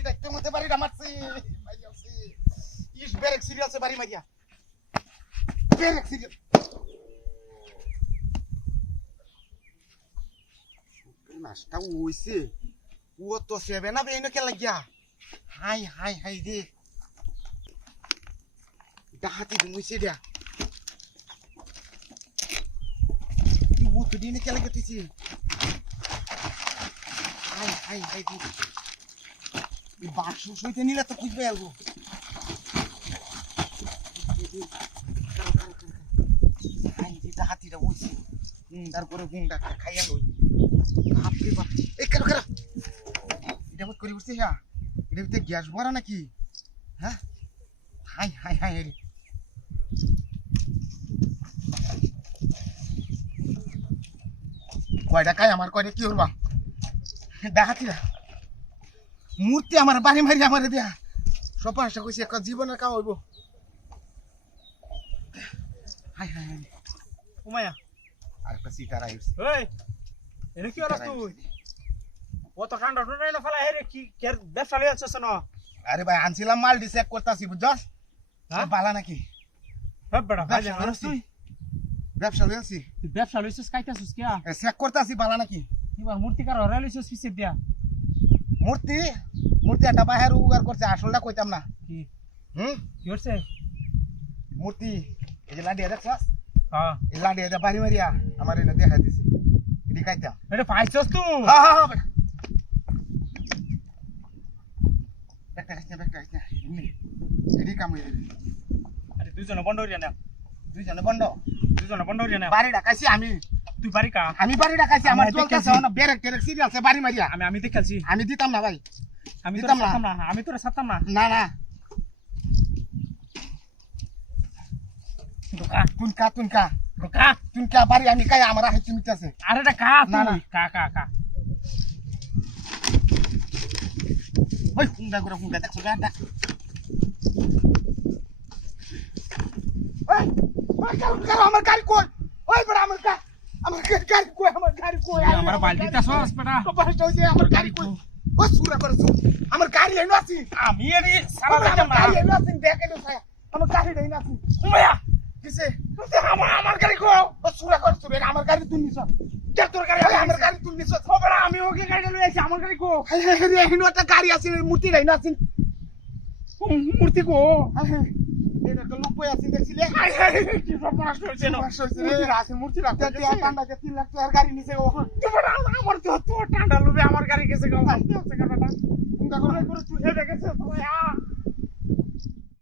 কি দেখতে মতে পারি মারছি মাইয়াছি ইস ব্রেক সিরিয়াসে বাড়ি মাইয়া ব্রেক সিরিয়াস নাস্তা হইছে ও তো সেবে না বেইনো কে লাগিয়া হাই হাই হাই রে ডাহাতি মুইছে দিয়া কি ও তো দিনে কে লাগিয়া তুইছি হাই হাই হাই রে এই বাক্স সইতে নিলে তো খুঁজবে আলবো হাই রে ডাহাতিটা হইছে তারপরে গুন্ডা খাইয়া লই বাপরে বাপ এই কারো কারো এটা মত করি উঠছিস হ্যাঁ এটা ভিতরে গ্যাস ভরা নাকি হ্যাঁ হাই হাই হাই রে কয়টা খাই আমার কয়টা কি করবা দেখাচ্ছি না মূর্তি আমার বাড়ি মারি আমার দেয়া সব আশা করছি একটা জীবনের কাম হইব হাই হাই হাই উমায়া আর একটা সিটার আইস এই এনে কি হলো তুই ও তো ঠান্ডা ঠান্ডা না ফেলা হে রে কি কের ব্যবসা লই আছিস না আরে ভাই আনছিলাম মাল ডিসেক করতাছি বুঝছস হ্যাঁ বালা নাকি হ্যাঁ বড় ভাই জানো তুই ব্যবসা লইছি তুই ব্যবসা লইছিস কাইতাছিস কি চেক করতাছি বালা নাকি এবার মূর্তি কার হরা লইছিস পিছে দিয়া মূর্তি মূর্তি একটা বাহির উগার করছে আসলটা কইতাম না কি কি হইছে মূর্তি এই যে লাডি দেখছস হ্যাঁ এই লাডি এটা বাড়ি মারিয়া আমার এনে দেখা দিছে এডি খাইতাম এটা পাইছস তুই হ্যাঁ হ্যাঁ হ্যাঁ বেটা এমনি এডি কাম হইছে আরে দুইজনে বন্ধ হইয়া না দুইজনে বন্ধ হইয়া না বাড়ি ডাকাইছি আমি তুই বাড়ি কা আমি বাড়ি ডাকাইছি আমার আমি চলতেছে না বেরেক টেরেক সিরিয়াল সে বাড়ি মারিয়া আমি দেখালছি আমি দিতাম না ভাই আমি দিতাম তোরা না। সাতাম না আমি তোরা সাতাম না না না ঢোকা তুনকা ঢোকা তুনকা বাড়ি আমি কাই আমার হাইছি মিটাছে আরে এটা কা না, না। তুই কা ওই হুন্ডা দেখছো গাড়া ওই ওই কারো আমার গাড়ি কই ওই বড় আমার গাড়ি কই আমার বালতিটা সস বেটা তো পাঁচ হইছে আমার গাড়ি কই ও সুরা করছো আমার গাড়ি এনো আছে আমি এরি সারা আমার দিতাম না গাড়ি এনো আছে দেখে তো ছায়া আমার গাড়ি দেই না আছে উমায়া কিসে তুই আমার গাড়ি কো ও সুরা করছো রে আমার গাড়ি তুই নিছ কে তোর গাড়ি আমার গাড়ি তুই নিছ ও বেটা আমি ওকে গাড়ি লই আইছি আমার গাড়ি কো এনো একটা গাড়ি আছে মূর্তি দেই না আছে মূর্তি কো এনো তো লুক বই আছে দেখছিলে হাই হাই কি সর্বনাশ হইছে না মূর্তি রাখতে টান্ডা 3 লাখ টাকার গাড়ি নিছে ও তুই বেটা আমার তো ঠান্ডা লুবে আমার গাড়ি গেছে গো তুই হে দেখেছিস